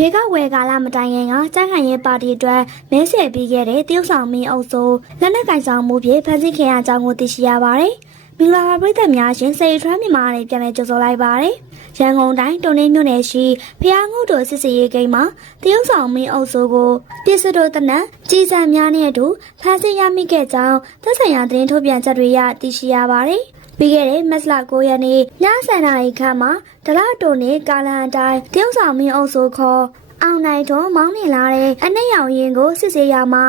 ရွေးကောက်ပွဲကာလမတိုင်ခင်ကကြက်ခိုင်ရေးပါတီအတွက်မဲဆယ်ပြီးခဲ့တဲ့တရုတ်ဆောင်မင်းအုပ်စုလက်နက်ကင်ဆောင်မှုဖြင့်ဖမ်းဆီးခံရကြောင်းကိုသိရှိရပါတယ်။မင်္ဂလာပါပရိသတ်များရှင်စေထွန်းမြန်မာနဲ့ပြန်လည်ကြိုဆိုလိုက်ပါတယ်။ရန်ကုန်တိုင်းတုံနေမြို့နယ်ရှိဖျားငုတ်တို့စစ်စေးရေးဂိမ်းမှာတရုတ်ဆောင်မင်းအုပ်စုကိုပြည်စတိုတနက်ကြီးစံများနဲ့အတူဖမ်းဆီးရမိခဲ့ကြောင်းသက်ဆိုင်ရာသတင်းထုတ်ပြန်ချက်တွေရသိရှိရပါတယ်။ပြီးခဲ့တဲ့မတ်လ9ရက်နေ့ည7:00နာရီခန့်မှာဒလတိုနေကာလန်အတိုင်းတရုတ်ဆောင်မင်းအုပ်စုခေါ်အောင်နိုင်ထွန်းမောင်းနေလာတဲ့အနှက်ရောင်ရင်ကိုစစ်ဆေးရမှာ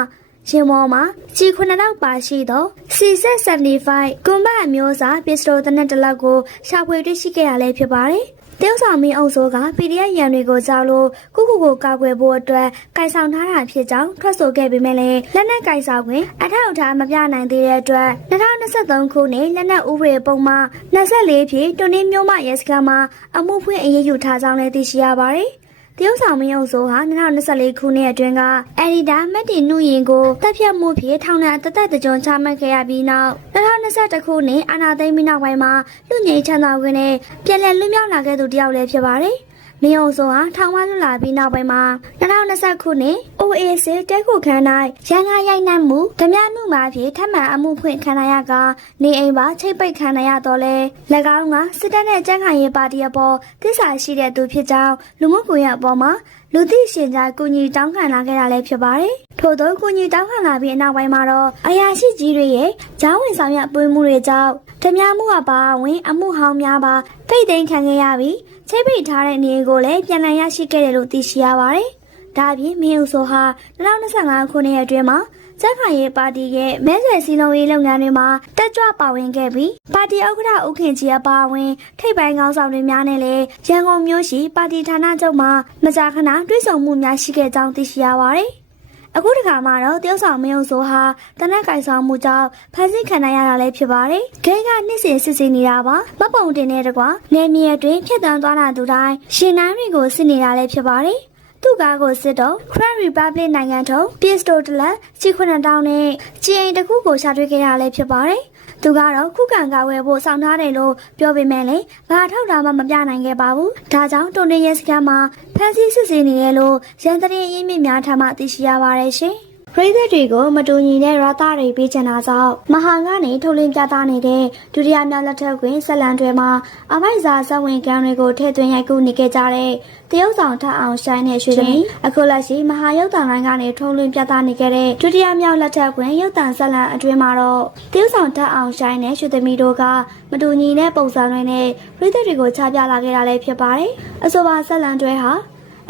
ရင်မောမှာကြီး9,000ပါရှိသော C75 ကွန်ဘတ်အမျိုးအစားပစ္စတိုတနက်တစ်လက်ကိုရှာဖွေတွေ့ရှိခဲ့ရလဲဖြစ်ပါတယ်။တရုတ်ဆောင်မင်းအုပ်စုက PDF ရန်တွေကိုကြောက်လို့ကိုကာကွယ်ဖို့အတွက်ကိုင်ဆောင်ထားတာဖြစ်ကြောင်းထွက်ဆိုခဲ့ပေမဲ့လည်းလက်နက်ကိုင်ဆောင်ခွင့်အထောက်အထားမပြနိုင်သေးတဲ့အတွက်2023ခုနှစ်လက်နက်ဥပဒေပုံမှ24ဖြင့်တွင်းမြို့မရဲစခန်းမှာအမှုဖွင့်အရေးယူထားကြောင်းလည်းသိရှိရပါတယ်။တရုတ်ဆောင်မင်းအုပ်စုဟာ2024ခုနှစ်အတွင်းကအက်ဒီတာမက်တီနုရင်ကိုတပ်ဖြတ်မှုဖြင့်ထောင်ဒဏ်အသက်တကြွချမှတ်ခဲ့ရပြီးနောက်2021ခုနှစ်အာဏာသိမ်းပြီးနောက်ပိုင်းမှာလူငယ်ချမ်းသာခွင့်နဲ့ပြည်လည်လွတ်မြောက်လာခဲ့သူတယောက်လည်းဖြစ်ပါတယ်။မင်းအုပ်စုဟာထောင်ဝလွတ်လာပြီးနောက်ပိုင်းမှာ2020ခုနှစ် OAC တဲခုခန်း၌ရန်ကားရိုက်နှက်မှုဓမြမှုမှာဖြင့်ထပ်မံအမှုဖွင့်ခံရကနေအိမ်ပါချိတ်ပိတ်ခံရတော့လဲ၎င်းကစစ်တပ်နဲ့ကြက်ခိုင်ရေးပါတီအပေါ်သစ္စာရှိတဲ့သူဖြစ်ကြောင်းလူမှုကွန်ရက်အပေါ်မှာလူသိရှင်ကြားကူညီတောင်းခံလာခဲ့တာလည်းဖြစ်ပါတယ်။ထို့သောကူညီတောင်းခံလာပြီးနောက်ပိုင်းမှာတော့အရာရှိကြီးတွေရဲ့ကြားဝင်ဆောင်ရွက်ပေးမှုတွေကြောင့်ဓမြမှုအပါအဝင်အမှုဟောင်းများပါဖိတ်သိမ်းခံခဲ့ရပြီးချိတ်ပိတ်ထားတဲ့နေအိမ်ကိုလည်းပြန်လည်ရရှိခဲ့တယ်လို့သိရှိရပါတယ်။ဒါအပြင်မင်းအုပ်စုဟာ2025ခုနှစ်အတွင်းမှာကြက်ခိုင်ရေးပါတီရဲ့မဲဆွယ်စည်းလုံးရေးလုပ်ငန်းတွေမှာတက်ကြွပါဝင်ခဲ့ပြီးပါတီဥက္ကဋ္ဌဦးခင်ကြီးအပါအဝင်ထိပ်ပိုင်းခေါင်းဆောင်တွေများနဲ့လည်းရန်ကုန်မြို့ရှိပါတီဌာနချုပ်မှာမကြာခဏတွေ့ဆုံမှုများရှိခဲ့ကြောင်းသိရှိရပါတယ်။အခုတခါမှာတော့တရုတ်ဆောင်မင်းအုပ်စုဟာတနက်ကင်ဆောင်မှုကြောင့်ဖမ်းဆီးခံရတာလည်းဖြစ်ပါတယ်။ဂိမ်းကနှစ်စဉ်စစ်ဆေးနေတာပါ။မပုံတင်တဲ့တကွာနေမြေအတွင်းဖြတ်တန်းသွားတာသူတိုင်းရှင်နှန်းတွေကိုစစ်နေတာလည်းဖြစ်ပါတယ်။သူ့ကားကိုစစ်တော့ Crown Republic နိုင်ငံထုတ် Pistol တလက်ကြီး9,000နဲ့ကြီးအိမ်တစ်ခုကိုရှာတွေ့ခဲ့ရလဲဖြစ်ပါတယ်။သူကတော့ခုခံကာဝယ်ဖို့ဆောင်ထားတယ်လို့ပြောပေမဲ့လည်းဘာထောက်တာမှမပြနိုင်ခဲ့ပါဘူး။ဒါကြောင့်တုံနေရဲစခန်းမှာဖမ်းဆီးစစ်ဆေးနေတယ်လို့ရန်တရင်အင်းမြစ်များထမှသိရှိရပါတယ်ရှင်။ပရိသတ်တွေကိုမတူညီတဲ့ရတာတွေပေးချင်တာကြောင့်မဟာကနေထုတ်လင်းပြသနေတဲ့ဒုတိယမြောက်လက်ထက်တွင်ဆက်လန်တွေမှာအမိုက်စာဇက်ဝင်ကံတွေကိုထည့်သွင်းရိုက်ကူးနေခဲ့ကြတဲ့တရုတ်ဆောင်ထအောင်ရှိုင်းတဲ့ရွှေသမီးအခုလက်ရှိမဟာရုပ်တံလိုင်းကနေထုတ်လင်းပြသနေခဲ့တဲ့ဒုတိယမြောက်လက်ထက်တွင်ရုပ်တံဆက်လန်အတွင်းမှာတော့တရုတ်ဆောင်ထအောင်ရှိုင်းတဲ့ရွှေသမီးတို့ကမတူညီတဲ့ပုံစံတွေနဲ့ပရိသတ်တွေကိုချပြလာခဲ့တာလည်းဖြစ်ပါတယ်။အဆိုပါဆက်လန်တွေဟာ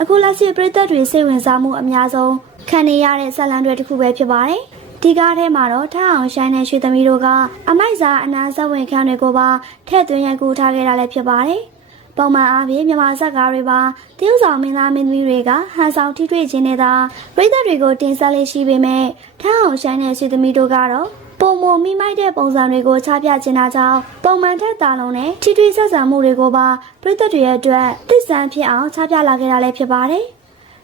အခုလက်ရှိပရိသတ်တွေစိတ်ဝင်စားမှုအများဆုံးခံနေရတဲ့ဇာတ်လမ်းတွေတစ်ခုပဲဖြစ်ပါတယ်။ဒီကားထဲမှာတော့ထအောင်ရှိုင်းတဲ့ရွှေသမီးတို့ကအမိုက်စာအနာဇက်ဝင်ခန်းတွေကိုပါထည့်သွင်းရိုက်ကူးထားခဲ့တာလည်းဖြစ်ပါတယ်။ပုံမှန်အားဖြင့်မြန်မာဇာတ်ကားတွေပါတရုတ်ဆောင်မင်းသားမင်းသမီးတွေကဟန်ဆောင်ထိတွေ့ခြင်းနဲ့သာပရိသတ်တွေကိုတင်ဆက်လေးရှိပေမဲ့ထအောင်ရှိုင်းတဲ့ရွှေသမီးတို့ကတော့ပုံမမိမိုက်တဲ့ပုံစံတွေကိုချပြချင်တာကြောင့်ပုံမှန်ထက်သာလုံးနဲ့ထိတွေ့ဆက်ဆံမှုတွေကိုပါပရိသတ်တွေရဲ့အတွက်တစ္ဆန်ဖြစ်အောင်ချပြလာခဲ့တာလည်းဖြစ်ပါတယ်။